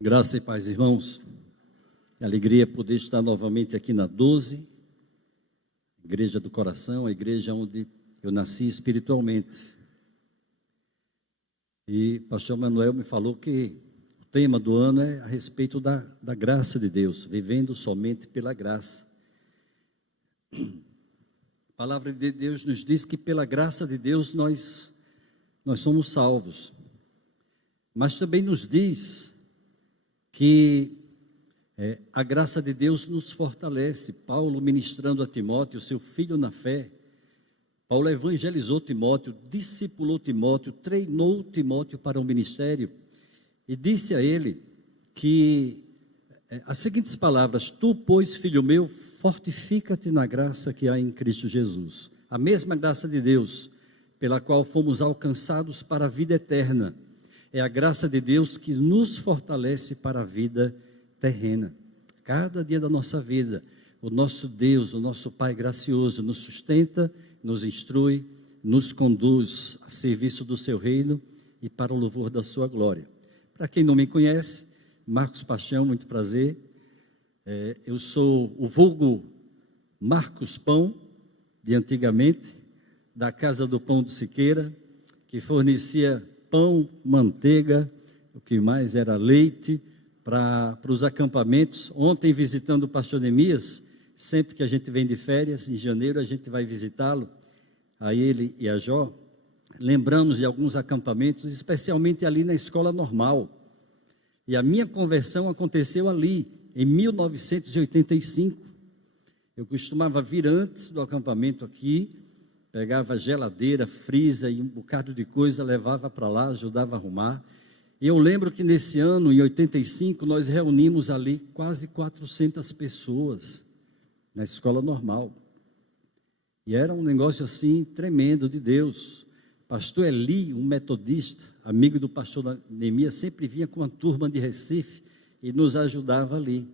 Graça e paz, irmãos. Que alegria poder estar novamente aqui na 12, Igreja do Coração, a igreja onde eu nasci espiritualmente. E o pastor Manuel me falou que o tema do ano é a respeito da graça de Deus, vivendo somente pela graça. A palavra de Deus nos diz que pela graça de Deus nós somos salvos. Mas também nos diz que a graça de Deus nos fortalece. Paulo, ministrando a Timóteo, seu filho na fé, Paulo evangelizou Timóteo, discipulou Timóteo, treinou Timóteo para o ministério e disse a ele que as seguintes palavras: tu, pois, filho meu, fortifica-te na graça que há em Cristo Jesus. A mesma graça de Deus, pela qual fomos alcançados para a vida eterna, é a graça de Deus que nos fortalece para a vida terrena. Cada dia da nossa vida, o nosso Deus, o nosso Pai gracioso, nos sustenta, nos instrui, nos conduz a serviço do seu reino e para o louvor da sua glória. Para quem não me conhece, Marcos Paixão, muito prazer. Eu sou o vulgo Marcos Pão, de antigamente, da Casa do Pão do Siqueira, que fornecia pão, manteiga, o que mais era leite, para os acampamentos. Ontem, visitando o pastor Neemias, sempre que a gente vem de férias, em janeiro a gente vai visitá-lo, a ele e a Jó, lembramos de alguns acampamentos, especialmente ali na escola normal. E a minha conversão aconteceu ali, em 1985. Eu costumava vir antes do acampamento aqui, pegava geladeira, freezer e um bocado de coisa, levava para lá, ajudava a arrumar. E eu lembro que nesse ano, em 85, nós reunimos ali quase 400 pessoas na escola normal. E era um negócio assim tremendo de Deus. Pastor Eli, um metodista, amigo do pastor Neemias, sempre vinha com uma turma de Recife e nos ajudava ali.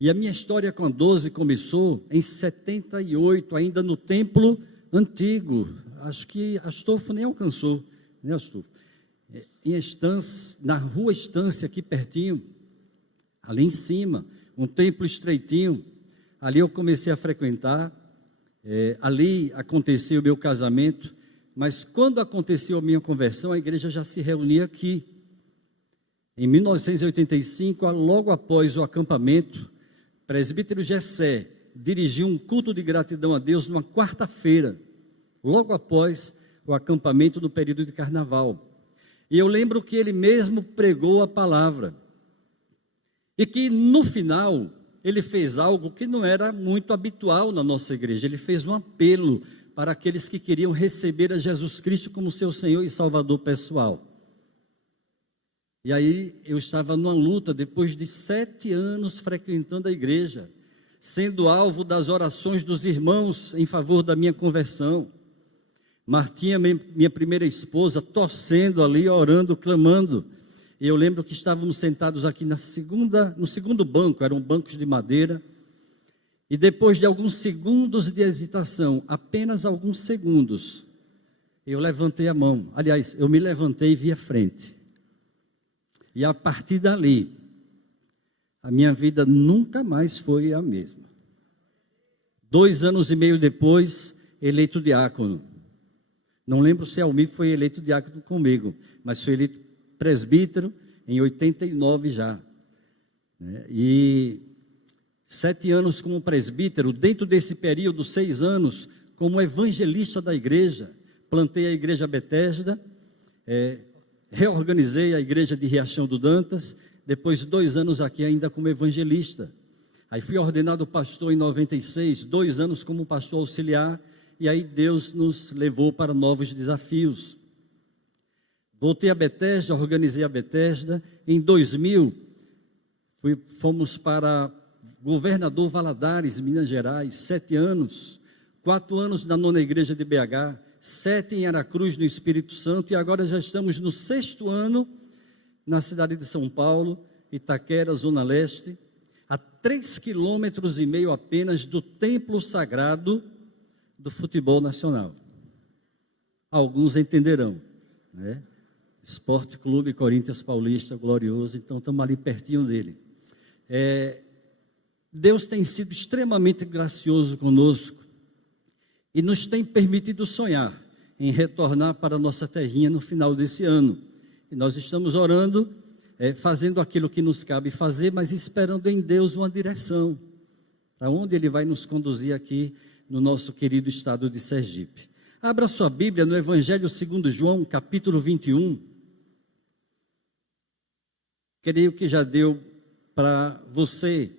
E a minha história com a 12 começou em 78, ainda no templo antigo. Acho que Astolfo nem alcançou, né, Astolfo? Em Estância, na rua Estância, aqui pertinho, ali em cima, um templo estreitinho. Ali eu comecei a frequentar, ali aconteceu o meu casamento, mas quando aconteceu a minha conversão, a igreja já se reunia aqui. Em 1985, logo após o acampamento, o presbítero Gessé dirigiu um culto de gratidão a Deus numa quarta-feira, logo após o acampamento no período de carnaval. E eu lembro que ele mesmo pregou a palavra. E que no final, ele fez algo que não era muito habitual na nossa igreja. Ele fez um apelo para aqueles que queriam receber a Jesus Cristo como seu Senhor e Salvador pessoal. E aí eu estava numa luta, depois de 7 anos frequentando a igreja, sendo alvo das orações dos irmãos em favor da minha conversão. Martinha, minha primeira esposa, torcendo ali, orando, clamando. E eu lembro que estávamos sentados aqui no segundo banco, eram bancos de madeira. E depois de alguns segundos de hesitação, apenas alguns segundos, eu levantei a mão. Aliás, eu me levantei e vi à frente. E a partir dali, a minha vida nunca mais foi a mesma. 2 anos e meio depois, eleito diácono. Não lembro se Almir foi eleito diácono comigo, mas foi eleito presbítero em 89 já. E 7 anos como presbítero, dentro desse período, 6 anos, como evangelista da igreja. Plantei a igreja Betesda, reorganizei a igreja de Riachão do Dantas, depois 2 anos aqui ainda como evangelista. Aí fui ordenado pastor em 96, 2 anos como pastor auxiliar, e aí Deus nos levou para novos desafios. Voltei a Betesda, organizei a Betesda. Em 2000, fomos para Governador Valadares, Minas Gerais, 7 anos. 4 anos na 9ª igreja de BH, 7 em Aracruz, no Espírito Santo. E agora já estamos no 6º ano na cidade de São Paulo, Itaquera, Zona Leste, a 3,5 quilômetros apenas do templo sagrado do futebol nacional. Alguns entenderão, né? Esporte Clube Corinthians Paulista, glorioso, então estamos ali pertinho dele. Deus tem sido extremamente gracioso conosco e nos tem permitido sonhar em retornar para a nossa terrinha no final desse ano. E nós estamos orando, fazendo aquilo que nos cabe fazer, mas esperando em Deus uma direção, para onde Ele vai nos conduzir aqui no nosso querido estado de Sergipe. Abra sua Bíblia no Evangelho segundo João, capítulo 21. Creio que já deu para você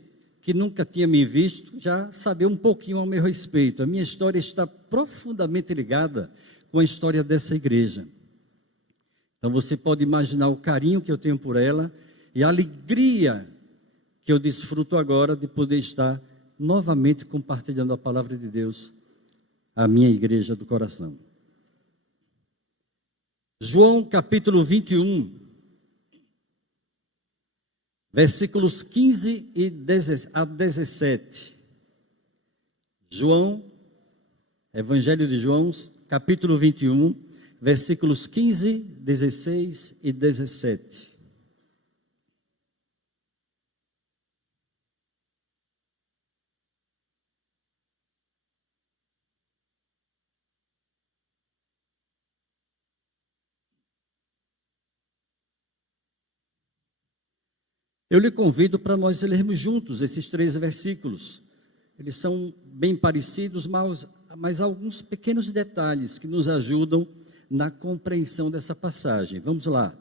que nunca tinha me visto, já saber um pouquinho ao meu respeito. A minha história está profundamente ligada com a história dessa igreja. Então você pode imaginar o carinho que eu tenho por ela e a alegria que eu desfruto agora de poder estar novamente compartilhando a palavra de Deus à minha igreja do coração. João capítulo 21, versículos 15 a 17. João, Evangelho de João, capítulo 21, versículos 15, 16 e 17. Eu lhe convido para nós lermos juntos esses 3 versículos. Eles são bem parecidos, mas há alguns pequenos detalhes que nos ajudam na compreensão dessa passagem. Vamos lá.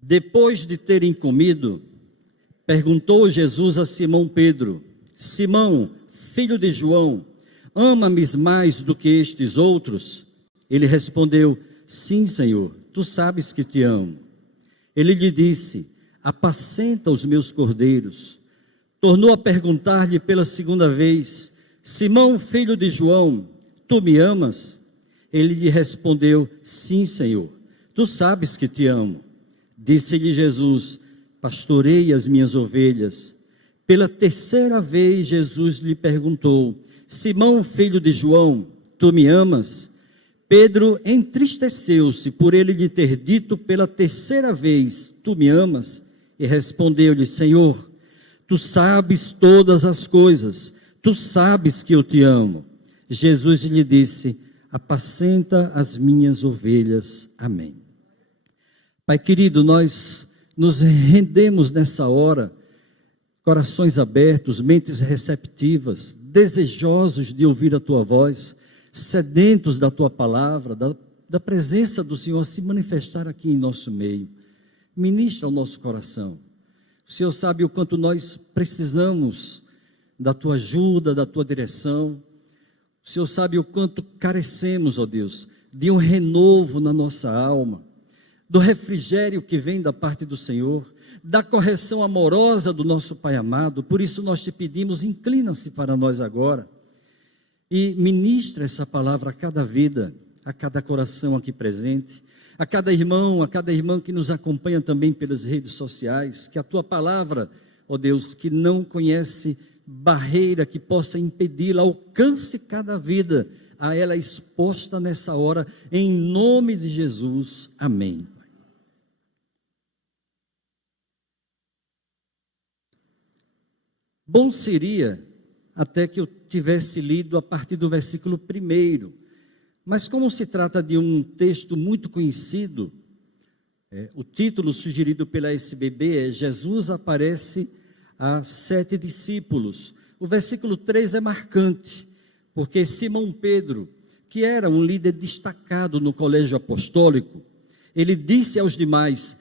Depois de terem comido, perguntou Jesus a Simão Pedro: Simão, filho de João, ama-me mais do que estes outros? Ele respondeu: sim, Senhor, tu sabes que te amo. Ele lhe disse: apacenta os meus cordeiros. Tornou a perguntar-lhe pela segunda vez: Simão, filho de João, tu me amas? Ele lhe respondeu: sim, Senhor, tu sabes que te amo. Disse-lhe Jesus: pastorei as minhas ovelhas. Pela terceira vez Jesus lhe perguntou: Simão, filho de João, tu me amas? Pedro entristeceu-se por ele lhe ter dito pela terceira vez: tu me amas? E respondeu-lhe: Senhor, tu sabes todas as coisas, tu sabes que eu te amo. Jesus lhe disse: apacenta as minhas ovelhas. Amém. Pai querido, nós nos rendemos nessa hora, corações abertos, mentes receptivas, desejosos de ouvir a tua voz, sedentos da tua palavra, da presença do Senhor se manifestar aqui em nosso meio. Ministra ao nosso coração. O Senhor sabe o quanto nós precisamos da tua ajuda, da tua direção. O Senhor sabe o quanto carecemos, ó Deus, de um renovo na nossa alma, do refrigério que vem da parte do Senhor, da correção amorosa do nosso Pai amado. Por isso nós te pedimos, inclina-se para nós agora e ministra essa palavra a cada vida, a cada coração aqui presente, a cada irmão, a cada irmã que nos acompanha também pelas redes sociais. Que a tua palavra, ó Deus, que não conhece barreira que possa impedi-la, alcance cada vida a ela exposta nessa hora, em nome de Jesus, amém. Bom seria até que eu tivesse lido a partir do versículo 1, mas como se trata de um texto muito conhecido, o título sugerido pela SBB é Jesus aparece a 7 discípulos. O versículo 3 é marcante, porque Simão Pedro, que era um líder destacado no colégio apostólico, ele disse aos demais: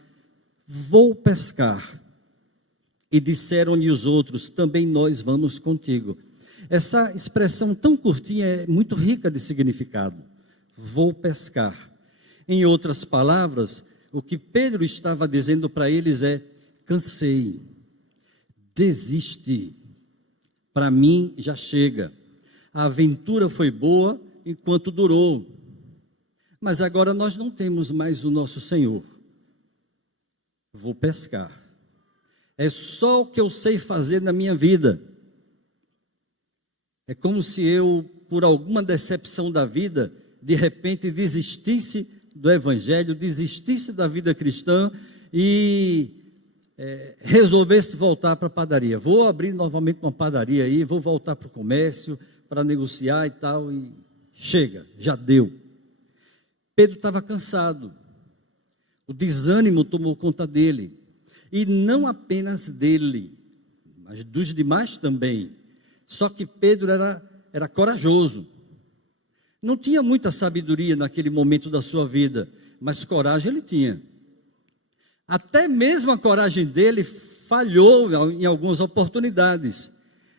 vou pescar. E disseram-lhe os outros: também nós vamos contigo. Essa expressão tão curtinha é muito rica de significado. Vou pescar. Em outras palavras, o que Pedro estava dizendo para eles é: cansei, desisti, para mim já chega. A aventura foi boa enquanto durou, mas agora nós não temos mais o nosso Senhor. Vou pescar. É só o que eu sei fazer na minha vida. É como se eu, por alguma decepção da vida, de repente desistisse do Evangelho, desistisse da vida cristã e resolvesse voltar para a padaria. Vou abrir novamente uma padaria aí, vou voltar para o comércio, para negociar e tal, e chega, já deu. Pedro estava cansado, o desânimo tomou conta dele, e não apenas dele, mas dos demais também. Só que Pedro era corajoso, não tinha muita sabedoria naquele momento da sua vida, mas coragem ele tinha. Até mesmo a coragem dele falhou em algumas oportunidades,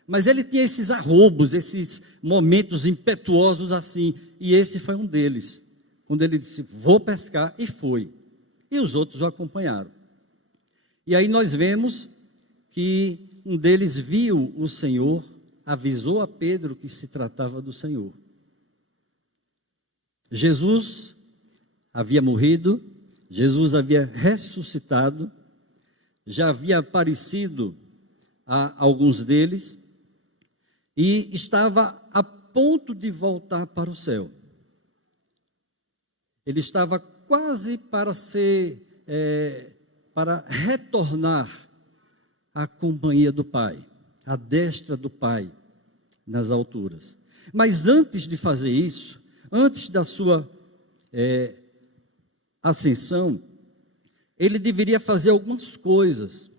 mas ele tinha esses arroubos, esses momentos impetuosos assim, e esse foi um deles, quando ele disse, vou pescar, e foi, e os outros o acompanharam. E aí nós vemos que um deles viu o Senhor, avisou a Pedro que se tratava do Senhor. Jesus havia morrido, Jesus havia ressuscitado, já havia aparecido a alguns deles e estava a ponto de voltar para o céu. Ele estava quase para retornar à companhia do Pai, à destra do Pai, nas alturas. Mas antes de fazer isso, antes da sua ascensão, ele deveria fazer algumas coisas.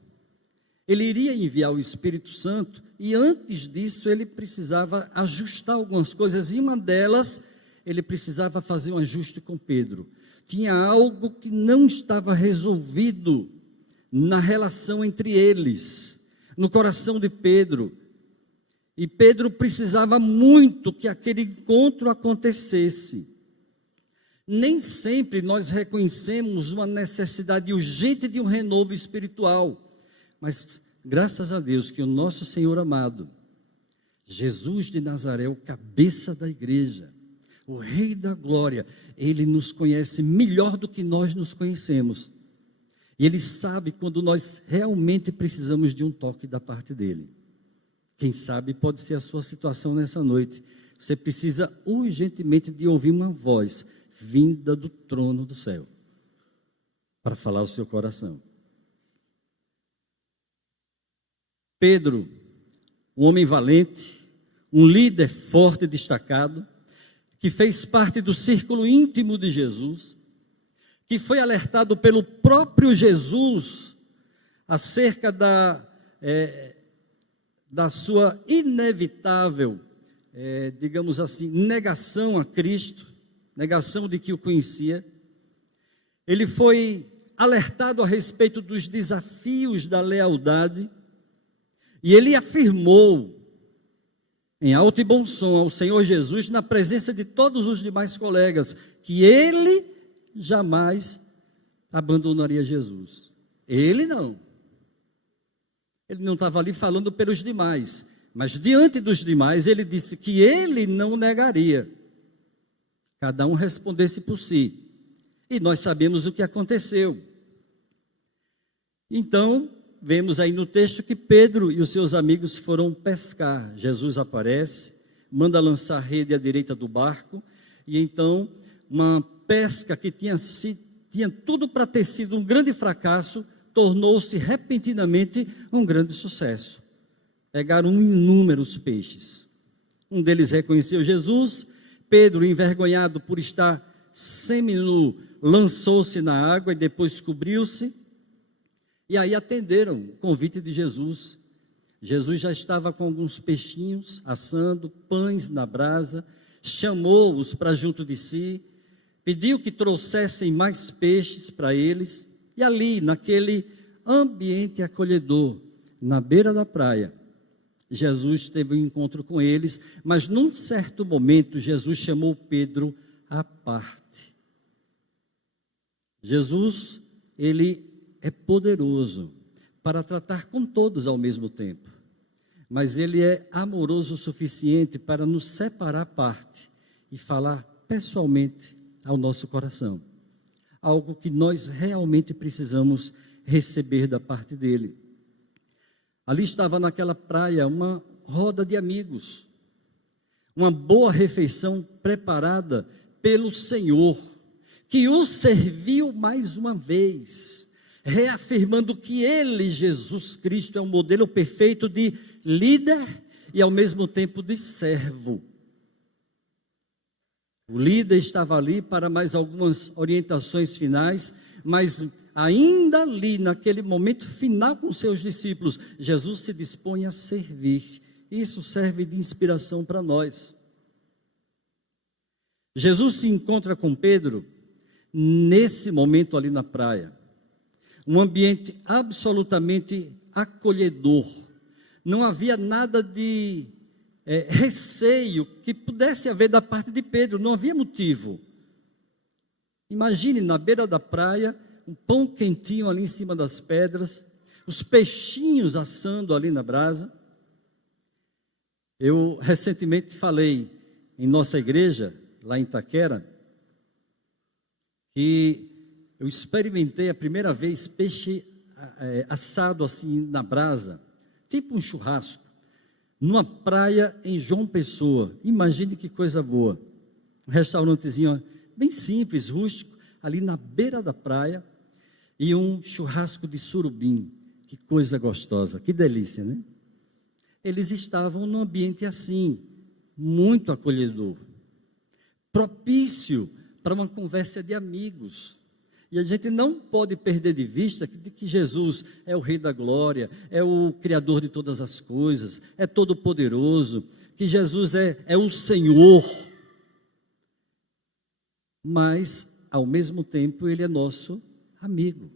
Ele iria enviar o Espírito Santo e antes disso ele precisava ajustar algumas coisas e uma delas, ele precisava fazer um ajuste com Pedro. Tinha algo que não estava resolvido na relação entre eles, no coração de Pedro. E Pedro precisava muito que aquele encontro acontecesse. Nem sempre nós reconhecemos uma necessidade urgente de um renovo espiritual, mas graças a Deus que o nosso Senhor amado, Jesus de Nazaré, o cabeça da igreja, o Rei da Glória, Ele nos conhece melhor do que nós nos conhecemos. E Ele sabe quando nós realmente precisamos de um toque da parte dEle. Quem sabe pode ser a sua situação nessa noite. Você precisa urgentemente de ouvir uma voz vinda do trono do céu para falar ao seu coração. Pedro, um homem valente, um líder forte e destacado, que fez parte do círculo íntimo de Jesus, que foi alertado pelo próprio Jesus acerca da sua inevitável, digamos assim, negação a Cristo, negação de que o conhecia. Ele foi alertado a respeito dos desafios da lealdade, e ele afirmou, em alto e bom som, ao Senhor Jesus, na presença de todos os demais colegas, que ele jamais abandonaria Jesus. Ele não. Ele não estava ali falando pelos demais, mas diante dos demais ele disse que ele não negaria. Cada um respondesse por si. E nós sabemos o que aconteceu. Então, vemos aí no texto que Pedro e os seus amigos foram pescar. Jesus aparece, manda lançar a rede à direita do barco, e então uma pesca que tinha tudo para ter sido um grande fracasso, tornou-se repentinamente um grande sucesso. Pegaram inúmeros peixes. Um deles reconheceu Jesus. Pedro, envergonhado por estar seminu, lançou-se na água e depois cobriu-se. E aí atenderam o convite de Jesus. Jesus já estava com alguns peixinhos assando, pães na brasa, chamou-os para junto de si, pediu que trouxessem mais peixes para eles, e ali, naquele ambiente acolhedor, na beira da praia, Jesus teve um encontro com eles, mas num certo momento, Jesus chamou Pedro à parte. Jesus, ele é poderoso para tratar com todos ao mesmo tempo, mas ele é amoroso o suficiente para nos separar à parte e falar pessoalmente ao nosso coração, algo que nós realmente precisamos receber da parte dele. Ali estava naquela praia uma roda de amigos, uma boa refeição preparada pelo Senhor, que o serviu mais uma vez, reafirmando que ele, Jesus Cristo, é um modelo perfeito de líder e ao mesmo tempo de servo. O líder estava ali para mais algumas orientações finais, mas ainda ali, naquele momento final com seus discípulos, Jesus se dispõe a servir. Isso serve de inspiração para nós. Jesus se encontra com Pedro nesse momento ali na praia. Um ambiente absolutamente acolhedor. Não havia nada de receio que pudesse haver da parte de Pedro, não havia motivo. Imagine na beira da praia, um pão quentinho ali em cima das pedras, os peixinhos assando ali na brasa. Eu recentemente falei em nossa igreja, lá em Itaquera, que eu experimentei a primeira vez peixe assado assim na brasa, tipo um churrasco, numa praia em João Pessoa. Imagine que coisa boa, um restaurantezinho bem simples, rústico, ali na beira da praia, e um churrasco de surubim. Que coisa gostosa, que delícia, né? Eles estavam num ambiente assim, muito acolhedor, propício para uma conversa de amigos. E a gente não pode perder de vista que Jesus é o Rei da Glória, é o Criador de todas as coisas, é todo-poderoso, que Jesus é o Senhor. Mas, ao mesmo tempo, Ele é nosso amigo.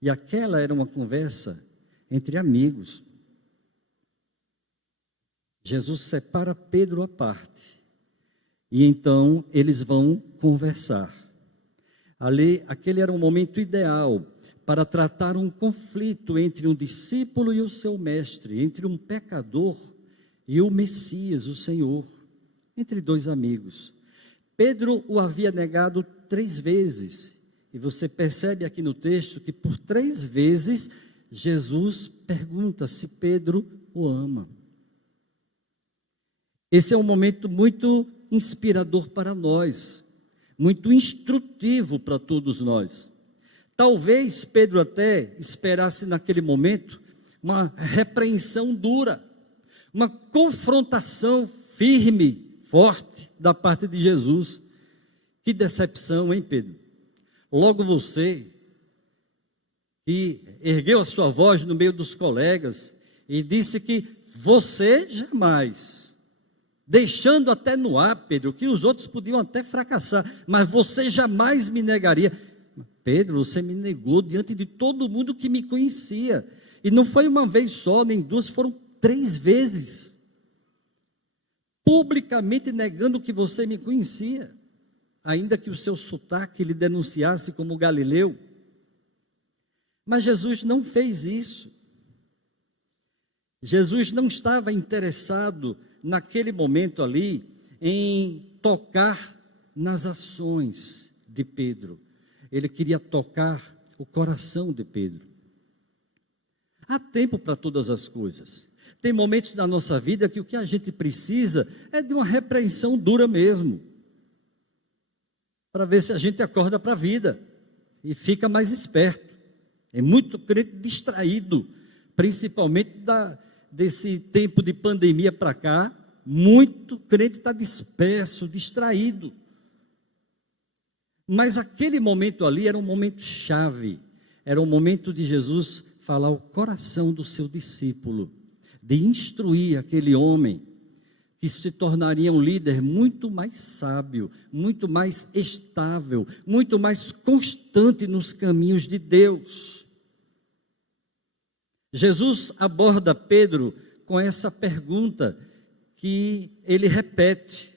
E aquela era uma conversa entre amigos. Jesus separa Pedro à parte, e então eles vão conversar. Ali, aquele era um momento ideal para tratar um conflito entre um discípulo e o seu mestre, entre um pecador e o Messias, o Senhor, entre dois amigos. Pedro o havia negado 3 vezes, e você percebe aqui no texto que por 3 vezes Jesus pergunta se Pedro o ama. Esse é um momento muito inspirador para nós, muito instrutivo para todos nós. Talvez Pedro até esperasse naquele momento uma repreensão dura, uma confrontação firme, forte da parte de Jesus. Que decepção, hein, Pedro? Logo você, que ergueu a sua voz no meio dos colegas e disse que você jamais, deixando até no ar, Pedro, que os outros podiam até fracassar, mas você jamais me negaria. Pedro, você me negou diante de todo mundo que me conhecia, e não foi uma vez só, nem 2, foram 3 vezes, publicamente negando que você me conhecia, ainda que o seu sotaque lhe denunciasse como galileu. Mas Jesus não fez isso. Jesus não estava interessado naquele momento ali em tocar nas ações de Pedro. Ele queria tocar o coração de Pedro. Há tempo para todas as coisas. Tem momentos na nossa vida que o que a gente precisa é de uma repreensão dura mesmo, para ver se a gente acorda para a vida e fica mais esperto. É muito crente distraído, principalmente desse tempo de pandemia para cá. Muito crente está disperso, distraído. Mas aquele momento ali era um momento chave, era um momento de Jesus falar ao coração do seu discípulo, de instruir aquele homem que se tornaria um líder muito mais sábio, muito mais estável, muito mais constante nos caminhos de Deus. Jesus aborda Pedro com essa pergunta que ele repete.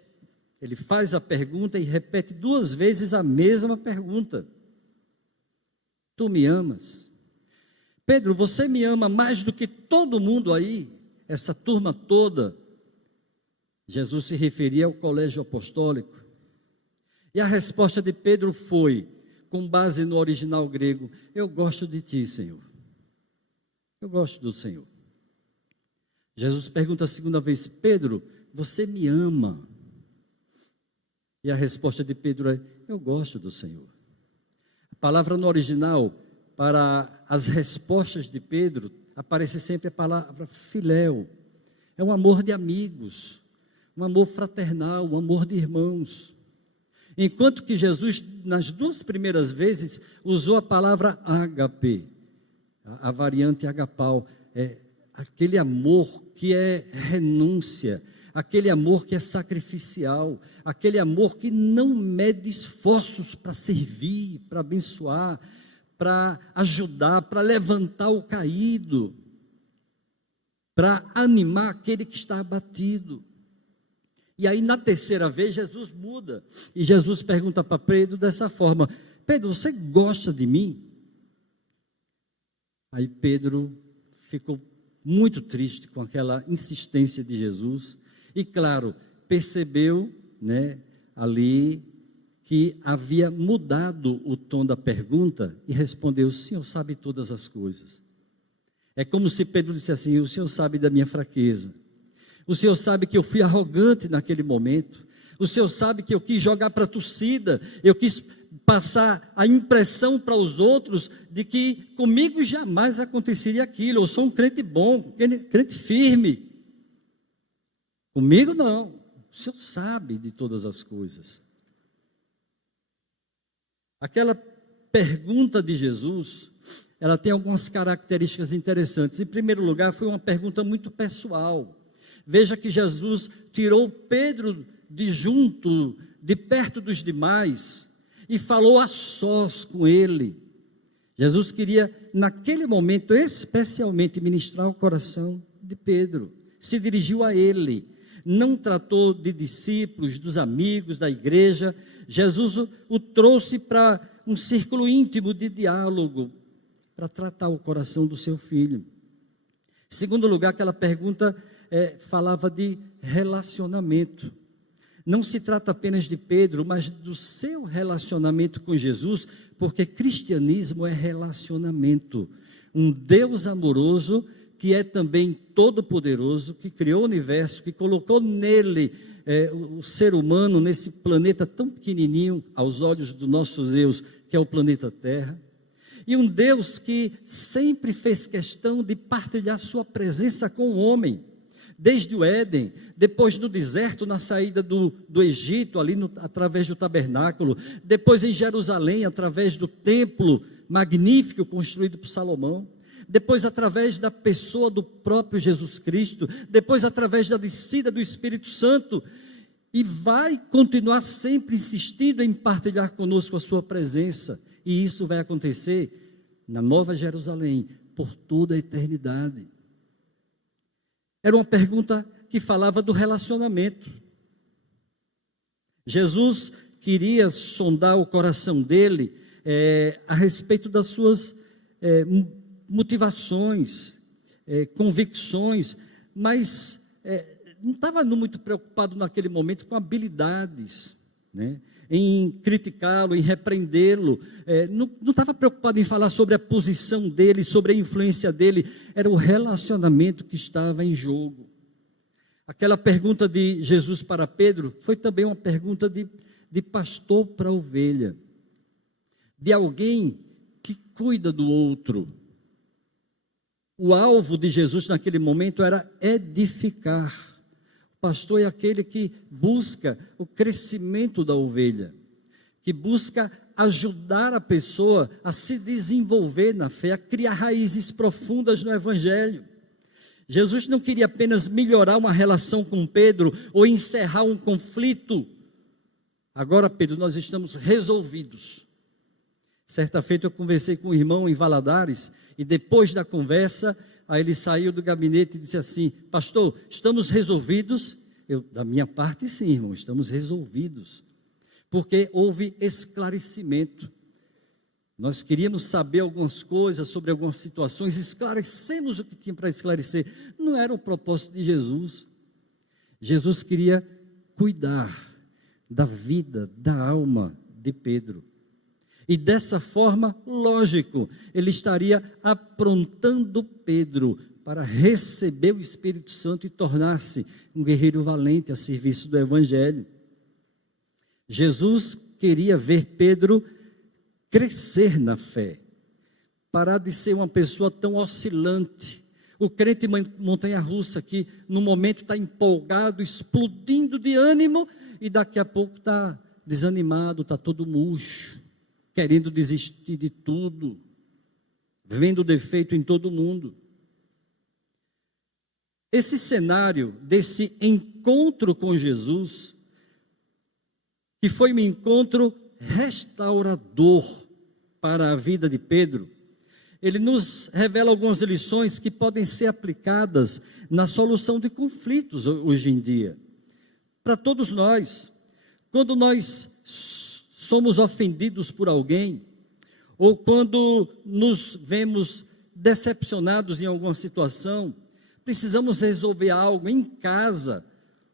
Ele faz a pergunta e repete 2 vezes a mesma pergunta. Tu me amas? Pedro, você me ama mais do que todo mundo aí, essa turma toda? Jesus se referia ao colégio apostólico. E a resposta de Pedro foi, com base no original grego: eu gosto de ti, Senhor. Eu gosto do Senhor. Jesus pergunta a segunda vez: Pedro, você me ama? E a resposta de Pedro é: eu gosto do Senhor. A palavra no original para as respostas de Pedro aparece sempre a palavra filéu. É um amor de amigos, um amor fraternal, um amor de irmãos. Enquanto que Jesus, nas duas primeiras vezes, usou a palavra ágape, a variante agapau, aquele amor que é renúncia, aquele amor que é sacrificial, aquele amor que não mede esforços para servir, para abençoar, para ajudar, para levantar o caído, para animar aquele que está abatido. E aí na terceira vez Jesus muda, e Jesus pergunta para Pedro dessa forma: Pedro, você gosta de mim? Aí Pedro ficou muito triste com aquela insistência de Jesus, e claro, percebeu, ali que havia mudado o tom da pergunta, e respondeu: o Senhor sabe todas as coisas. É como se Pedro disse assim: o Senhor sabe da minha fraqueza, o Senhor sabe que eu fui arrogante naquele momento, o Senhor sabe que eu quis jogar para a torcida, eu quis passar a impressão para os outros de que comigo jamais aconteceria aquilo, eu sou um crente bom, crente firme. Comigo não, o Senhor sabe de todas as coisas. Aquela pergunta de Jesus, ela tem algumas características interessantes. Em primeiro lugar, foi uma pergunta muito pessoal. Veja que Jesus tirou Pedro de perto dos demais, e falou a sós com ele. Jesus queria, naquele momento, especialmente ministrar o coração de Pedro. Se dirigiu a ele, não tratou de discípulos, dos amigos, da igreja. Jesus o trouxe para um círculo íntimo de diálogo, para tratar o coração do seu filho. Em segundo lugar, aquela pergunta falava de relacionamento. Não se trata apenas de Pedro, mas do seu relacionamento com Jesus, porque cristianismo é relacionamento. Um Deus amoroso, que é também todo-poderoso, que criou o universo, que colocou nele o ser humano, nesse planeta tão pequenininho, aos olhos do nosso Deus, que é o planeta Terra. E um Deus que sempre fez questão de partilhar sua presença com o homem. Desde o Éden, depois no deserto, na saída do Egito, ali através do tabernáculo, depois em Jerusalém, através do templo magnífico construído por Salomão, depois através da pessoa do próprio Jesus Cristo, depois através da descida do Espírito Santo, e vai continuar sempre insistindo em partilhar conosco a sua presença, e isso vai acontecer na Nova Jerusalém, por toda a eternidade. Era uma pergunta que falava do relacionamento. Jesus queria sondar o coração dele a respeito das suas motivações, convicções, mas não estava muito preocupado naquele momento com habilidades, em criticá-lo, em repreendê-lo, não estava preocupado em falar sobre a posição dele, sobre a influência dele. Era o relacionamento que estava em jogo. Aquela pergunta de Jesus para Pedro foi também uma pergunta de pastor para ovelha, de alguém que cuida do outro. O alvo de Jesus naquele momento era edificar. O pastor é aquele que busca o crescimento da ovelha, que busca ajudar a pessoa a se desenvolver na fé, a criar raízes profundas no Evangelho. Jesus não queria apenas melhorar uma relação com Pedro ou encerrar um conflito. Agora, Pedro, nós estamos resolvidos. Certa feita eu conversei com um irmão em Valadares, e depois da conversa, aí ele saiu do gabinete e disse assim: pastor, estamos resolvidos? Da minha parte sim, irmão, estamos resolvidos, porque houve esclarecimento. Nós queríamos saber algumas coisas sobre algumas situações, esclarecemos o que tinha para esclarecer. Não era o propósito de Jesus. Jesus queria cuidar da vida, da alma de Pedro. E dessa forma, lógico, ele estaria aprontando Pedro para receber o Espírito Santo e tornar-se um guerreiro valente a serviço do Evangelho. Jesus queria ver Pedro crescer na fé, parar de ser uma pessoa tão oscilante. O crente montanha-russa que no momento está empolgado, explodindo de ânimo, e daqui a pouco está desanimado, está todo murcho, querendo desistir de tudo, vendo defeito em todo mundo. Esse cenário desse encontro com Jesus, que foi um encontro restaurador para a vida de Pedro, ele nos revela algumas lições que podem ser aplicadas na solução de conflitos hoje em dia. Para todos nós, quando nós somos ofendidos por alguém, ou quando nos vemos decepcionados em alguma situação, precisamos resolver algo em casa,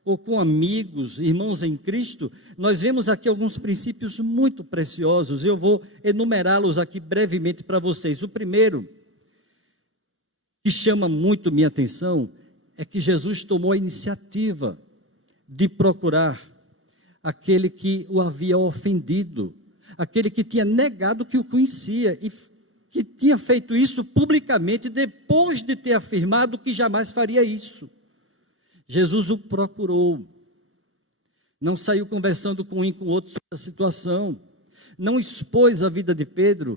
ou com amigos, irmãos em Cristo, nós vemos aqui alguns princípios muito preciosos. Eu vou enumerá-los aqui brevemente para vocês. O primeiro, que chama muito minha atenção, é que Jesus tomou a iniciativa de procurar aquele que o havia ofendido, aquele que tinha negado que o conhecia, e que tinha feito isso publicamente, depois de ter afirmado que jamais faria isso. Jesus o procurou, não saiu conversando com um e com o outro sobre a situação, não expôs a vida de Pedro.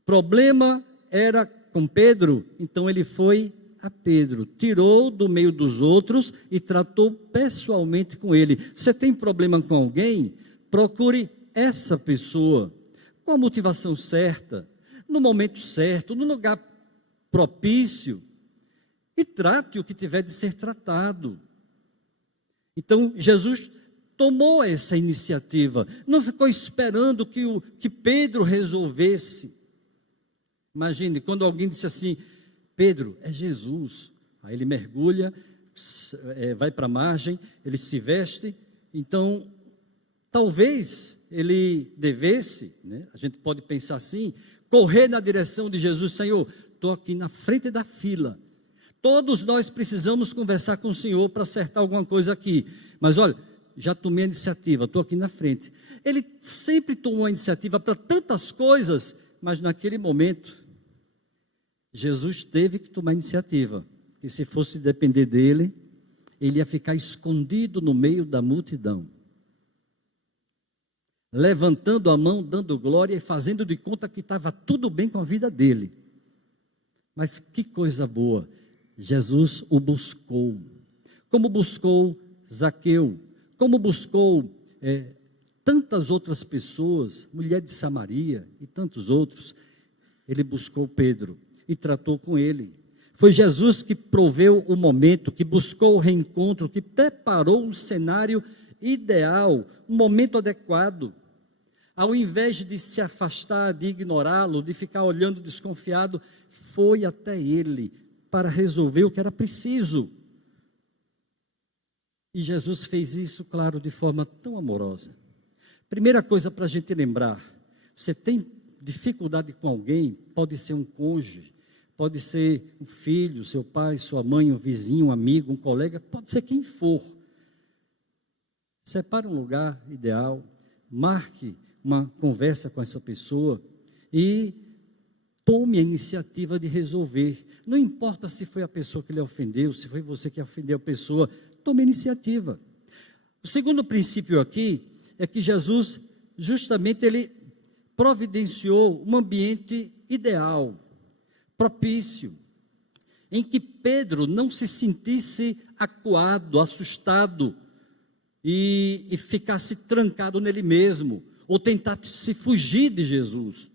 O problema era com Pedro, então ele foi a Pedro, tirou do meio dos outros e tratou pessoalmente com ele. Você tem problema com alguém? Procure essa pessoa, com a motivação certa, no momento certo, no lugar propício, e trate o que tiver de ser tratado. Então, Jesus tomou essa iniciativa, não ficou esperando que Pedro resolvesse. Imagine, quando alguém disse assim: Pedro, é Jesus. Aí ele mergulha, vai para a margem, ele se veste. Então, talvez ele devesse, né? A gente pode pensar assim, correr na direção de Jesus. Senhor, estou aqui na frente da fila. Todos nós precisamos conversar com o Senhor para acertar alguma coisa aqui. Mas olha, já tomei a iniciativa, estou aqui na frente. Ele sempre tomou a iniciativa para tantas coisas, mas naquele momento, Jesus teve que tomar a iniciativa. Porque se fosse depender dele, ele ia ficar escondido no meio da multidão, levantando a mão, dando glória e fazendo de conta que estava tudo bem com a vida dele. Mas que coisa boa! Jesus o buscou, como buscou Zaqueu, como buscou tantas outras pessoas, mulher de Samaria e tantos outros. Ele buscou Pedro e tratou com ele. Foi Jesus que proveu o momento, que buscou o reencontro, que preparou um cenário ideal, um momento adequado. Ao invés de se afastar, de ignorá-lo, de ficar olhando desconfiado, foi até ele para resolver o que era preciso. E Jesus fez isso, claro, de forma tão amorosa. Primeira coisa para a gente lembrar: você tem dificuldade com alguém, pode ser um cônjuge, pode ser um filho, seu pai, sua mãe, um vizinho, um amigo, um colega, pode ser quem for. Separe um lugar ideal, marque uma conversa com essa pessoa e tome a iniciativa de resolver. Não importa se foi a pessoa que lhe ofendeu, se foi você que ofendeu a pessoa, tome a iniciativa. O segundo princípio aqui é que Jesus, justamente, ele providenciou um ambiente ideal, propício, em que Pedro não se sentisse acuado, assustado e ficasse trancado nele mesmo, ou tentasse fugir de Jesus.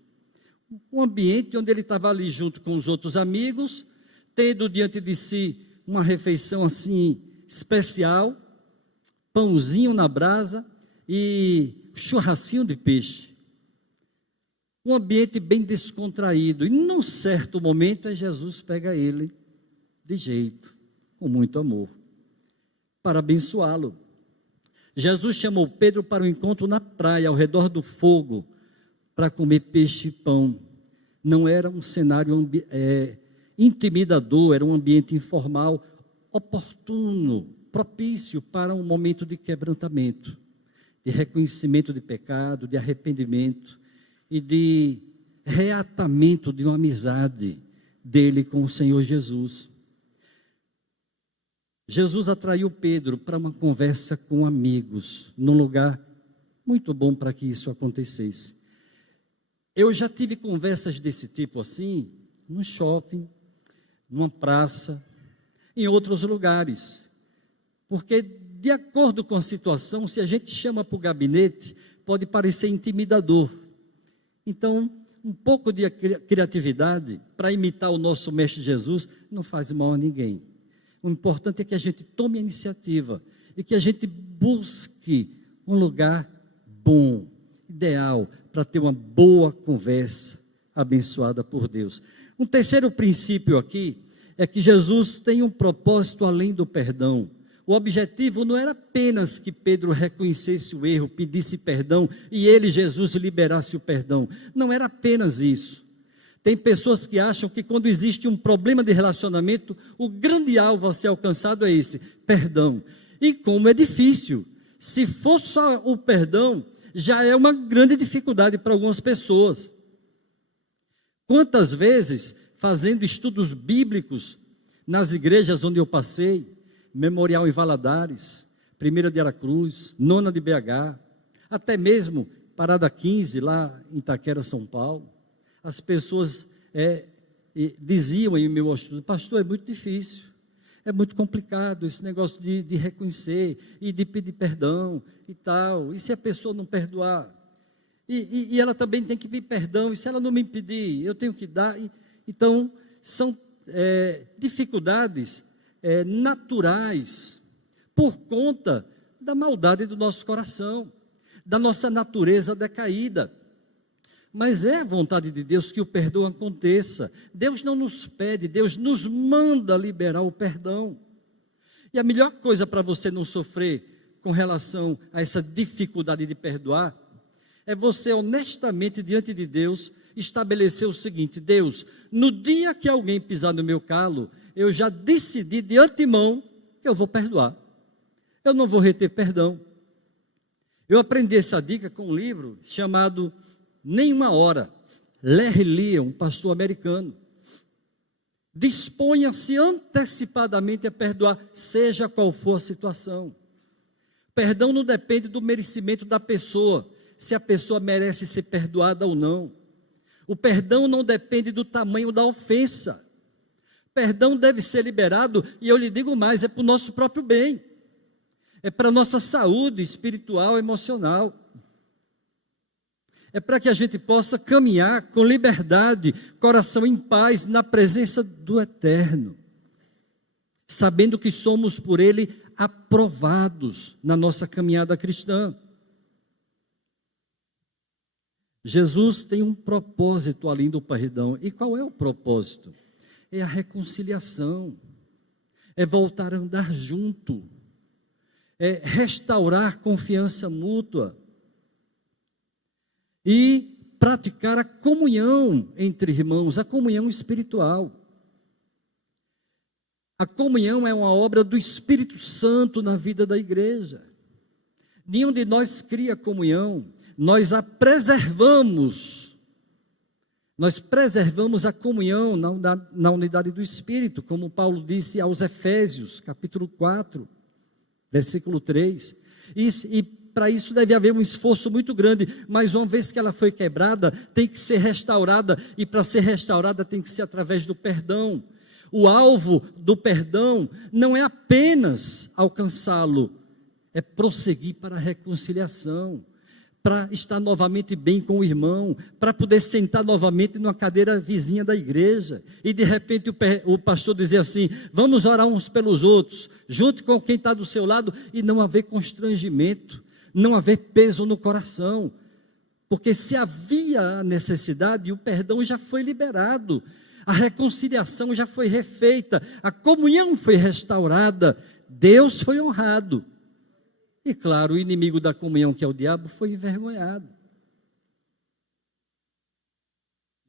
Um ambiente onde ele estava ali junto com os outros amigos, tendo diante de si uma refeição assim especial, pãozinho na brasa e churrasquinho de peixe. Um ambiente bem descontraído. E num certo momento, Jesus pega ele de jeito, com muito amor, para abençoá-lo. Jesus chamou Pedro para o encontro na praia, ao redor do fogo, para comer peixe e pão. Não era um cenário intimidador, era um ambiente informal, oportuno, propício para um momento de quebrantamento. de reconhecimento de pecado, de arrependimento e de reatamento de uma amizade dele com o Senhor Jesus. Jesus atraiu Pedro para uma conversa com amigos, num lugar muito bom para que isso acontecesse. Eu já tive conversas desse tipo assim, no shopping, numa praça, em outros lugares, porque de acordo com a situação, se a gente chama para o gabinete, pode parecer intimidador. Então, um pouco de criatividade para imitar o nosso Mestre Jesus não faz mal a ninguém. O importante é que a gente tome a iniciativa e que a gente busque um lugar bom, ideal, para ter uma boa conversa abençoada por Deus. Um terceiro princípio aqui é que Jesus tem um propósito além do perdão. O objetivo não era apenas que Pedro reconhecesse o erro, pedisse perdão e ele, Jesus, liberasse o perdão. Não era apenas isso. Tem pessoas que acham que quando existe um problema de relacionamento, o grande alvo a ser alcançado é esse, perdão. E como é difícil. Se for só o perdão, já é uma grande dificuldade para algumas pessoas. Quantas vezes, fazendo estudos bíblicos nas igrejas onde eu passei, Memorial em Valadares, Primeira de Aracruz, Nona de BH, até mesmo Parada 15, lá em Itaquera, São Paulo, as pessoas diziam em meu estudo, pastor, é muito difícil, é muito complicado esse negócio de reconhecer e de pedir perdão e tal, e se a pessoa não perdoar? E ela também tem que pedir perdão, e se ela não me pedir, eu tenho que dar. Então, são dificuldades naturais, por conta da maldade do nosso coração, da nossa natureza decaída. Mas é a vontade de Deus que o perdão aconteça. Deus não nos pede, Deus nos manda liberar o perdão. E a melhor coisa para você não sofrer com relação a essa dificuldade de perdoar, é você honestamente diante de Deus estabelecer o seguinte: Deus, no dia que alguém pisar no meu calo, eu já decidi de antemão que eu vou perdoar. Eu não vou reter perdão. Eu aprendi essa dica com um livro chamado Nenhuma Hora. Larry Lee, um pastor americano. Disponha-se antecipadamente a perdoar, seja qual for a situação. Perdão não depende do merecimento da pessoa, se a pessoa merece ser perdoada ou não. O perdão não depende do tamanho da ofensa. Perdão deve ser liberado, e eu lhe digo mais, é para o nosso próprio bem. É para a nossa saúde espiritual, emocional. É para que a gente possa caminhar com liberdade, coração em paz, na presença do Eterno. Sabendo que somos por Ele aprovados na nossa caminhada cristã. Jesus tem um propósito além do perdão. E qual é o propósito? É a reconciliação, é voltar a andar junto, é restaurar confiança mútua e praticar a comunhão entre irmãos, a comunhão espiritual. A comunhão é uma obra do Espírito Santo na vida da igreja. Nenhum de nós cria comunhão, nós a preservamos. Nós preservamos a comunhão na unidade do Espírito, como Paulo disse aos Efésios, capítulo 4, versículo 3. E para isso deve haver um esforço muito grande, mas uma vez que ela foi quebrada, tem que ser restaurada, e para ser restaurada tem que ser através do perdão. O alvo do perdão não é apenas alcançá-lo, é prosseguir para a reconciliação, para estar novamente bem com o irmão, para poder sentar novamente numa cadeira vizinha da igreja, e de repente o pastor dizer assim, vamos orar uns pelos outros, junto com quem está do seu lado, e não haver constrangimento, não haver peso no coração, porque se havia a necessidade, o perdão já foi liberado, a reconciliação já foi refeita, a comunhão foi restaurada, Deus foi honrado. E claro, o inimigo da comunhão, que é o diabo, foi envergonhado.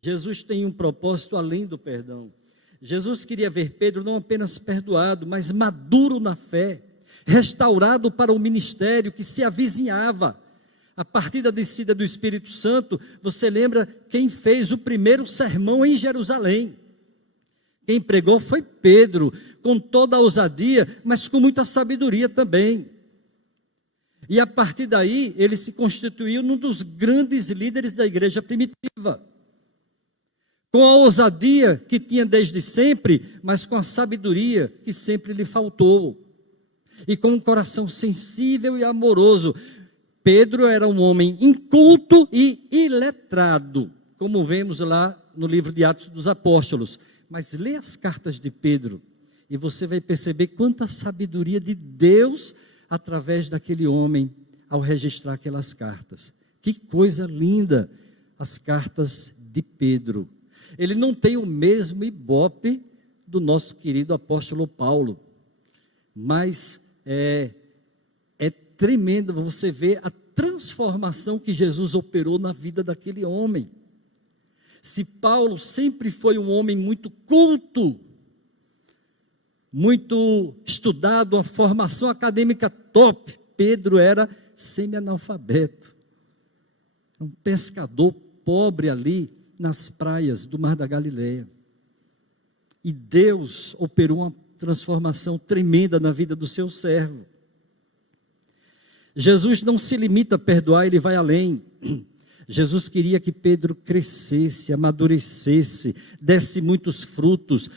Jesus tem um propósito além do perdão. Jesus queria ver Pedro não apenas perdoado, mas maduro na fé, restaurado para o ministério que se avizinhava. A partir da descida do Espírito Santo, você lembra quem fez o primeiro sermão em Jerusalém? Quem pregou foi Pedro, com toda a ousadia, mas com muita sabedoria também. E a partir daí, ele se constituiu num dos grandes líderes da igreja primitiva. Com a ousadia que tinha desde sempre, mas com a sabedoria que sempre lhe faltou. E com um coração sensível e amoroso. Pedro era um homem inculto e iletrado, como vemos lá no livro de Atos dos Apóstolos. Mas lê as cartas de Pedro e você vai perceber quanta sabedoria de Deus através daquele homem ao registrar aquelas cartas. Que coisa linda as cartas de Pedro. Ele não tem o mesmo ibope do nosso querido apóstolo Paulo, mas é tremendo você ver a transformação que Jesus operou na vida daquele homem. Se Paulo sempre foi um homem muito culto, muito estudado, uma formação acadêmica top, Pedro era semi-analfabeto, um pescador pobre ali nas praias do Mar da Galileia. E Deus operou uma transformação tremenda na vida do seu servo. Jesus não se limita a perdoar, ele vai além. Jesus queria que Pedro crescesse, amadurecesse, desse muitos frutos,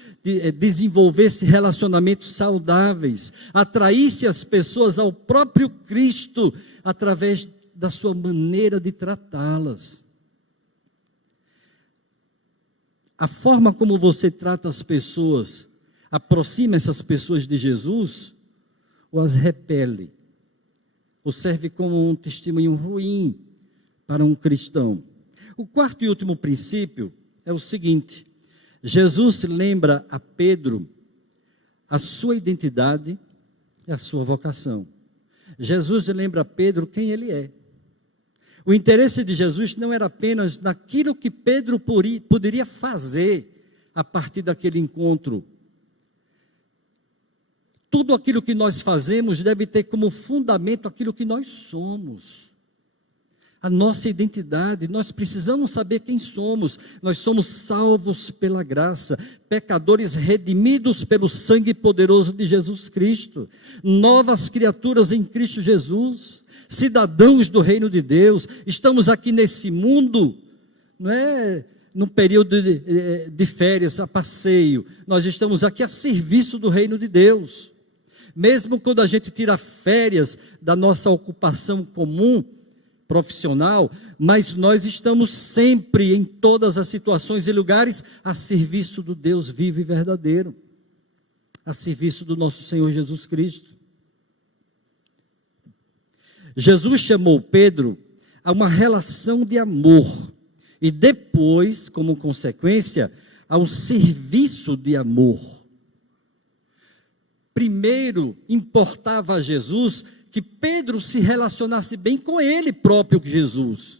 desenvolvesse relacionamentos saudáveis, atraísse as pessoas ao próprio Cristo, através da sua maneira de tratá-las. A forma como você trata as pessoas, aproxima essas pessoas de Jesus, ou as repele, ou serve como um testemunho ruim para um cristão. O quarto e último princípio é o seguinte: Jesus lembra a Pedro a sua identidade e a sua vocação. Jesus lembra a Pedro quem ele é. O interesse de Jesus não era apenas naquilo que Pedro poderia fazer a partir daquele encontro. Tudo aquilo que nós fazemos deve ter como fundamento aquilo que nós somos. A nossa identidade, nós precisamos saber quem somos. Nós somos salvos pela graça, pecadores redimidos pelo sangue poderoso de Jesus Cristo, novas criaturas em Cristo Jesus, cidadãos do reino de Deus. Estamos aqui nesse mundo, não é num período de férias, a passeio. Nós estamos aqui a serviço do reino de Deus. Mesmo quando a gente tira férias da nossa ocupação comum, profissional, mas nós estamos sempre, em todas as situações e lugares, a serviço do Deus vivo e verdadeiro, a serviço do nosso Senhor Jesus Cristo. Jesus chamou Pedro a uma relação de amor, e depois, como consequência, a um serviço de amor. Primeiro, importava a Jesus que Pedro se relacionasse bem com ele próprio, Jesus.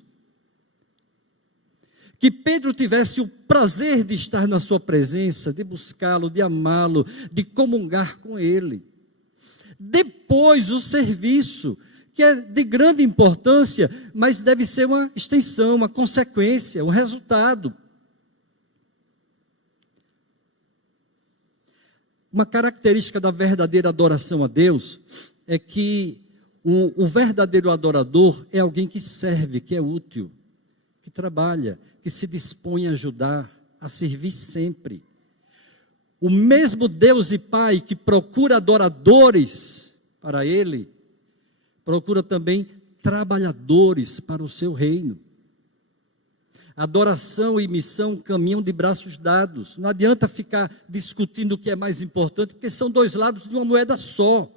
Que Pedro tivesse o prazer de estar na sua presença, de buscá-lo, de amá-lo, de comungar com ele. Depois o serviço, que é de grande importância, mas deve ser uma extensão, uma consequência, um resultado. Uma característica da verdadeira adoração a Deus é que o verdadeiro adorador é alguém que serve, que é útil, que trabalha, que se dispõe a ajudar, a servir sempre. O mesmo Deus e Pai que procura adoradores para Ele, procura também trabalhadores para o seu reino. Adoração e missão caminham de braços dados. Não adianta ficar discutindo o que é mais importante, porque são dois lados de uma moeda só.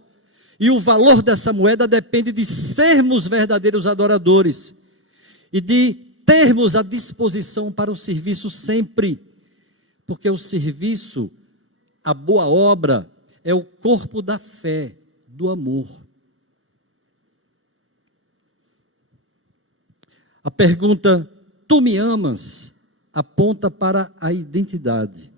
E o valor dessa moeda depende de sermos verdadeiros adoradores e de termos a disposição para o serviço sempre, porque o serviço, a boa obra, é o corpo da fé, do amor. A pergunta, tu me amas, aponta para a identidade.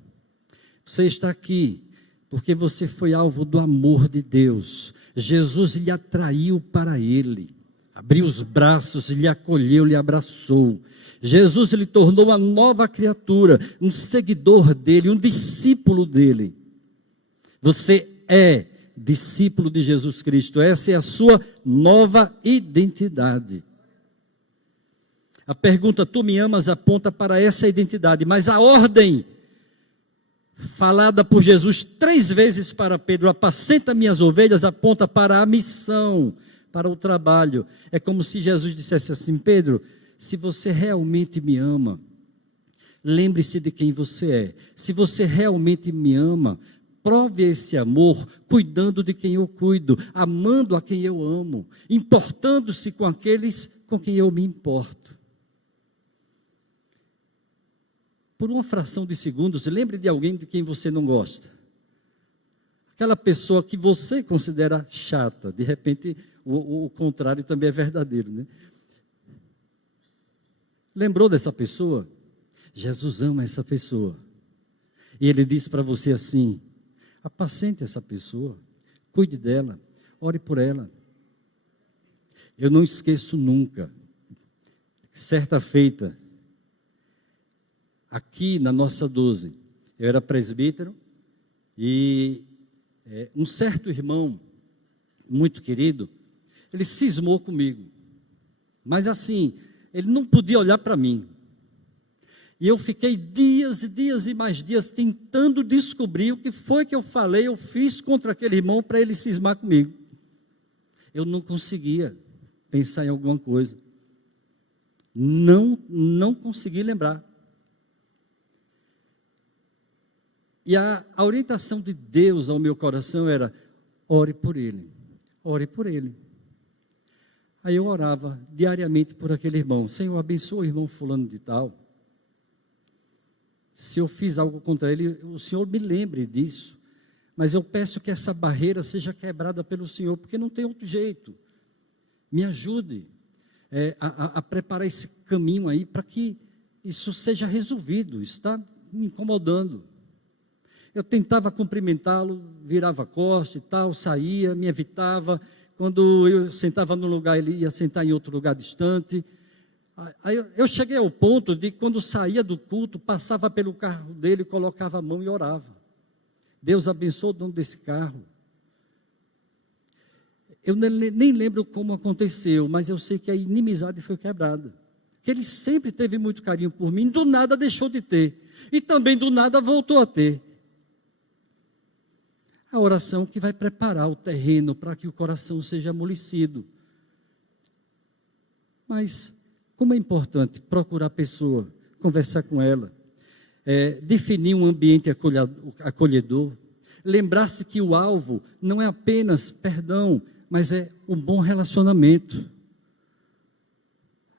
Você está aqui porque você foi alvo do amor de Deus. Jesus lhe atraiu para Ele. abriu os braços, lhe acolheu, lhe abraçou. Jesus lhe tornou uma nova criatura, um seguidor dele, um discípulo dele. Você é discípulo de Jesus Cristo, essa é a sua nova identidade. A pergunta, tu me amas, aponta para essa identidade, mas a ordem falada por Jesus 3 vezes para Pedro, apacenta minhas ovelhas, aponta para a missão, para o trabalho. É como se Jesus dissesse assim: Pedro, se você realmente me ama, lembre-se de quem você é. Se você realmente me ama, prove esse amor cuidando de quem eu cuido, amando a quem eu amo, importando-se com aqueles com quem eu me importo. Por uma fração de segundos, lembre de alguém de quem você não gosta. Aquela pessoa que você considera chata. De repente, o contrário também é verdadeiro, né? Lembrou dessa pessoa? Jesus ama essa pessoa. E Ele diz para você assim: apacente essa pessoa, cuide dela, ore por ela. Eu não esqueço nunca, certa feita, aqui na nossa 12, eu era presbítero e um certo irmão, muito querido, ele cismou comigo, mas assim, ele não podia olhar para mim, e eu fiquei dias e dias e mais dias tentando descobrir o que foi que eu falei, eu fiz contra aquele irmão para ele cismar comigo. Eu não conseguia pensar em alguma coisa, não consegui lembrar. E a orientação de Deus ao meu coração era: ore por ele, ore por ele. Aí eu orava diariamente por aquele irmão: Senhor, abençoa o irmão fulano de tal. Se eu fiz algo contra ele, o Senhor me lembre disso. Mas eu peço que essa barreira seja quebrada pelo Senhor, porque não tem outro jeito. Me ajude a preparar esse caminho aí, para que isso seja resolvido. Isso está me incomodando. Eu tentava cumprimentá-lo, virava a costa e tal, saía, me evitava. Quando eu sentava num lugar, ele ia sentar em outro lugar distante. Aí eu cheguei ao ponto de, quando saía do culto, passava pelo carro dele, colocava a mão e orava: Deus abençoe o dono desse carro. Eu nem lembro como aconteceu, mas eu sei que a inimizade foi quebrada. Que ele sempre teve muito carinho por mim, do nada deixou de ter. E também do nada voltou a ter. A oração que vai preparar o terreno para que o coração seja amolecido. Mas como é importante procurar a pessoa, conversar com ela, definir um ambiente acolhedor, lembrar-se que o alvo não é apenas perdão, mas é um bom relacionamento.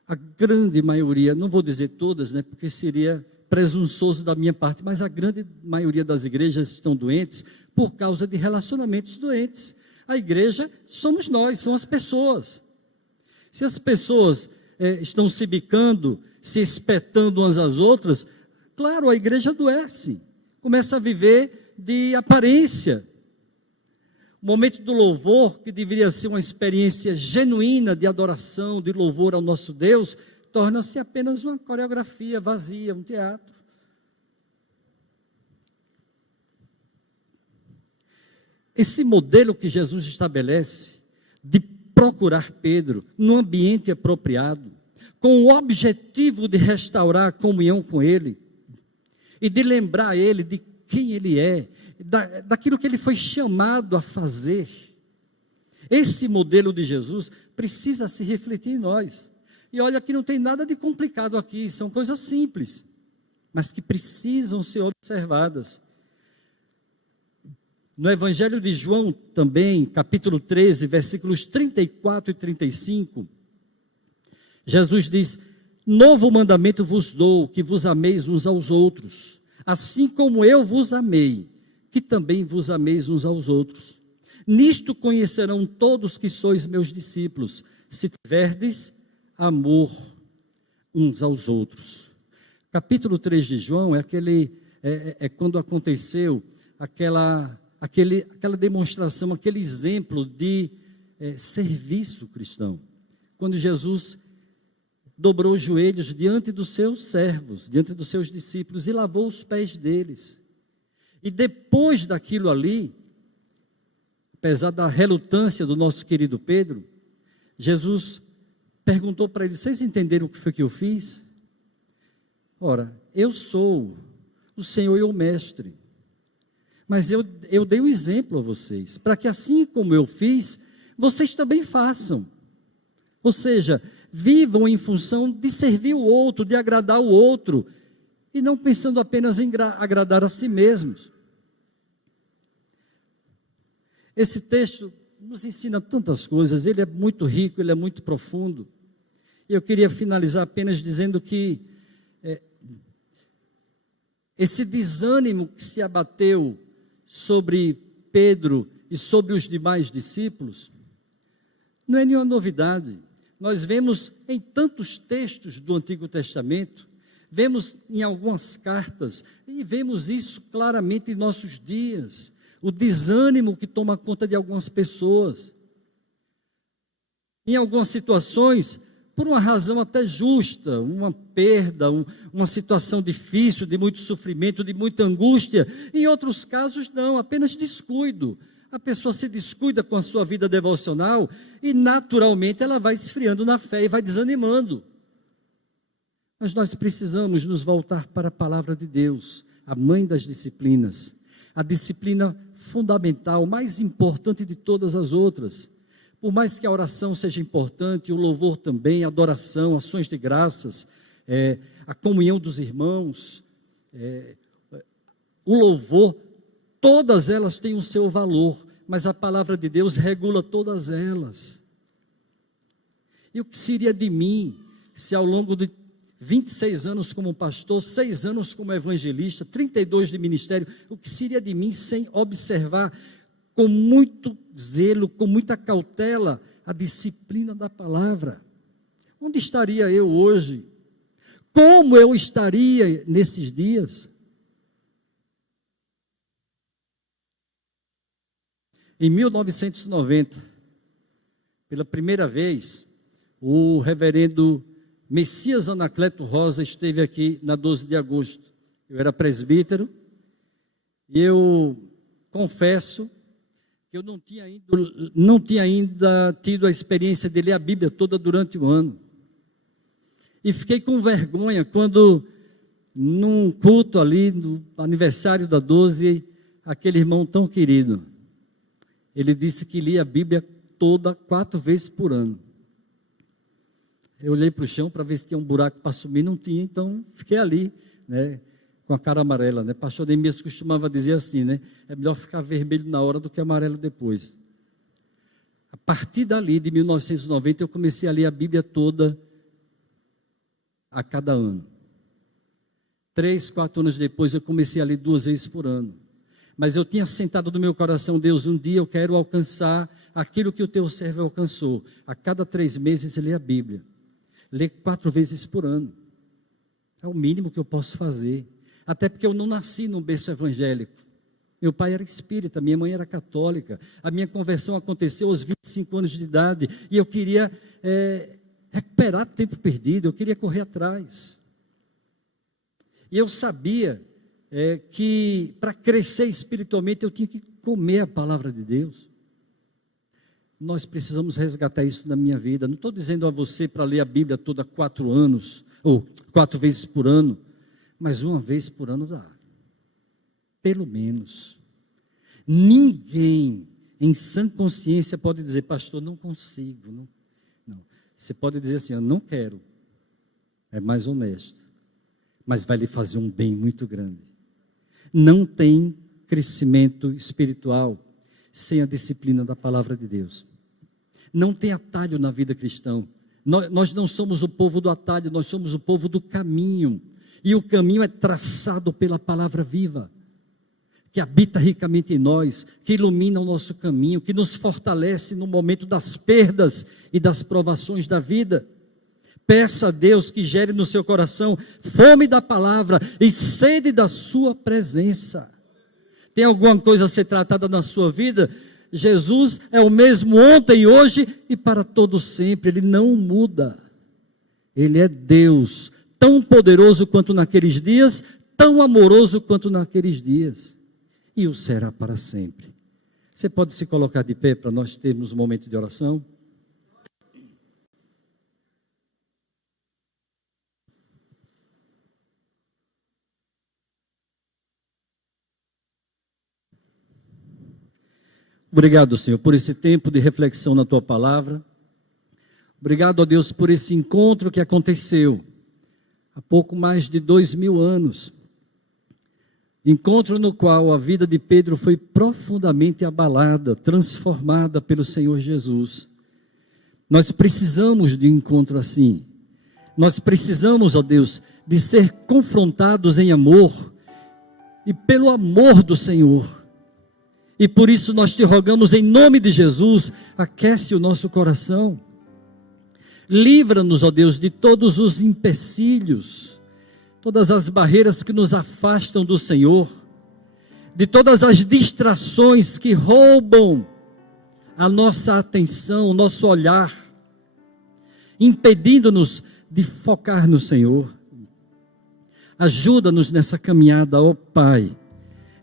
A grande maioria, não vou dizer todas, né, porque seria presunçoso da minha parte, mas a grande maioria das igrejas estão doentes por causa de relacionamentos doentes. A igreja somos nós, são as pessoas. Se as pessoas estão se bicando, se espetando umas às outras, claro, a igreja adoece, começa a viver de aparência. O momento do louvor, que deveria ser uma experiência genuína de adoração, de louvor ao nosso Deus, torna-se apenas uma coreografia vazia, um teatro. Esse modelo que Jesus estabelece, de procurar Pedro no ambiente apropriado, com o objetivo de restaurar a comunhão com ele, e de lembrar ele de quem ele é, daquilo que ele foi chamado a fazer. Esse modelo de Jesus precisa se refletir em nós. E olha que não tem nada de complicado aqui, são coisas simples, mas que precisam ser observadas. No Evangelho de João também, capítulo 13, versículos 34 e 35, Jesus diz: novo mandamento vos dou, que vos ameis uns aos outros, assim como eu vos amei, que também vos ameis uns aos outros. Nisto conhecerão todos que sois meus discípulos, se tiverdes amor uns aos outros. Capítulo 3 de João é quando aconteceu aquela demonstração, aquele exemplo de serviço cristão. quando Jesus dobrou os joelhos diante dos seus servos, diante dos seus discípulos, e lavou os pés deles. E depois daquilo ali, apesar da relutância do nosso querido Pedro, Jesus perguntou para ele: vocês entenderam o que foi que eu fiz? Ora, eu sou o Senhor e o Mestre, mas eu dei um exemplo a vocês, para que assim como eu fiz, vocês também façam. Ou seja, vivam em função de servir o outro, de agradar o outro, e não pensando apenas em agradar a si mesmos. Esse texto nos ensina tantas coisas, ele é muito rico, ele é muito profundo. E eu queria finalizar apenas dizendo que esse desânimo que se abateu sobre Pedro e sobre os demais discípulos, não é nenhuma novidade. Nós vemos em tantos textos do Antigo Testamento, vemos em algumas cartas, e vemos isso claramente em nossos dias, o desânimo que toma conta de algumas pessoas. Em algumas situações, por uma razão até justa, uma perda, uma situação difícil, de muito sofrimento, de muita angústia. Em outros casos não, apenas descuido. A pessoa se descuida com a sua vida devocional e naturalmente ela vai esfriando na fé e vai desanimando. Mas nós precisamos nos voltar para a palavra de Deus, a mãe das disciplinas, a disciplina fundamental, mais importante de todas as outras. Por mais que a oração seja importante, o louvor também, a adoração, ações de graças, a comunhão dos irmãos, o louvor, todas elas têm o seu valor, mas a palavra de Deus regula todas elas. E o que seria de mim, se ao longo de 26 anos como pastor, 6 anos como evangelista, 32 de ministério, o que seria de mim sem observar com muito zelo, com muita cautela, a disciplina da palavra? Onde estaria eu hoje? Como eu estaria nesses dias? Em 1990, pela primeira vez, o reverendo Messias Anacleto Rosa esteve aqui na 12 de agosto. Eu era presbítero e eu confesso que eu não tinha ainda tido a experiência de ler a Bíblia toda durante o ano. E fiquei com vergonha quando, num culto ali, no aniversário da 12, aquele irmão tão querido, ele disse que lia a Bíblia toda 4 vezes por ano. Eu olhei para o chão para ver se tinha um buraco para sumir, não tinha, então fiquei ali, né, com a cara amarela, né? Pastor Neemias costumava dizer assim, né? É melhor ficar vermelho na hora do que amarelo depois. A partir dali, de 1990, eu comecei a ler a Bíblia toda a cada ano. 3, 4 anos depois, eu comecei a ler 2 vezes por ano. Mas eu tinha sentado no meu coração: Deus, um dia eu quero alcançar aquilo que o teu servo alcançou. A cada 3 meses, ler a Bíblia. Ler 4 vezes por ano. É o mínimo que eu posso fazer. Até porque eu não nasci num berço evangélico. Meu pai era espírita, minha mãe era católica. A minha conversão aconteceu aos 25 anos de idade. E eu queria recuperar tempo perdido, eu queria correr atrás. E eu sabia que para crescer espiritualmente eu tinha que comer a palavra de Deus. Nós precisamos resgatar isso na minha vida. Não estou dizendo a você para ler a Bíblia toda 4 anos, ou 4 vezes por ano, mas 1 vez por ano dá. Pelo menos. Ninguém em sã consciência pode dizer: pastor, não consigo. Não. Você pode dizer assim: eu não quero. É mais honesto. Mas vai lhe fazer um bem muito grande. Não tem crescimento espiritual sem a disciplina da palavra de Deus. Não tem atalho na vida cristã. Nós não somos o povo do atalho, nós somos o povo do caminho. E o caminho é traçado pela palavra viva, que habita ricamente em nós, que ilumina o nosso caminho, que nos fortalece no momento das perdas e das provações da vida. Peça a Deus que gere no seu coração fome da palavra e sede da sua presença. Tem alguma coisa a ser tratada na sua vida? Jesus é o mesmo ontem, hoje e para todo sempre. Ele não muda. Ele é Deus, tão poderoso quanto naqueles dias, tão amoroso quanto naqueles dias. E o será para sempre. Você pode se colocar de pé para nós termos um momento de oração? Obrigado, Senhor, por esse tempo de reflexão na Tua palavra. Obrigado, ó Deus, por esse encontro que aconteceu há pouco mais de 2000 anos. Encontro no qual a vida de Pedro foi profundamente abalada, transformada pelo Senhor Jesus. Nós precisamos de um encontro assim. Nós precisamos, ó Deus, de ser confrontados em amor e pelo amor do Senhor. E por isso nós te rogamos em nome de Jesus, aquece o nosso coração. Livra-nos, ó Deus, de todos os empecilhos, todas as barreiras que nos afastam do Senhor, de todas as distrações que roubam a nossa atenção, o nosso olhar, impedindo-nos de focar no Senhor. Ajuda-nos nessa caminhada, ó Pai,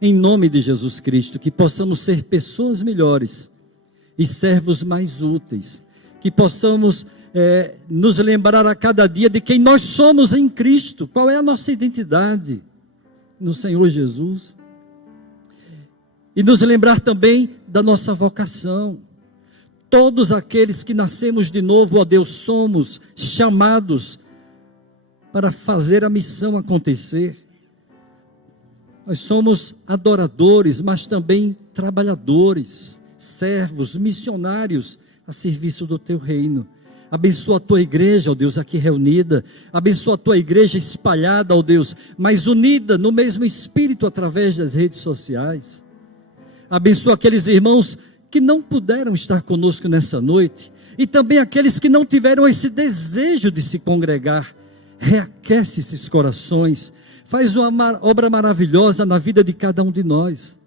em nome de Jesus Cristo, que possamos ser pessoas melhores e servos mais úteis, que possamos nos lembrar a cada dia de quem nós somos em Cristo, qual é a nossa identidade no Senhor Jesus, e nos lembrar também da nossa vocação. Todos aqueles que nascemos de novo, ó Deus, somos chamados para fazer a missão acontecer. Nós somos adoradores, mas também trabalhadores, servos, missionários a serviço do Teu reino. Abençoa a Tua igreja, ó Deus, aqui reunida. Abençoa a Tua igreja espalhada, ó Deus, mas unida no mesmo espírito através das redes sociais. Abençoa aqueles irmãos que não puderam estar conosco nessa noite, e também aqueles que não tiveram esse desejo de se congregar. Reaquece esses corações. Faz uma obra maravilhosa na vida de cada um de nós,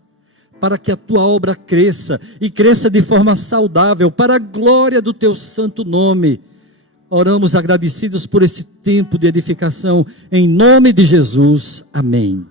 para que a Tua obra cresça, e cresça de forma saudável, para a glória do Teu santo nome. Oramos agradecidos por esse tempo de edificação, em nome de Jesus, amém.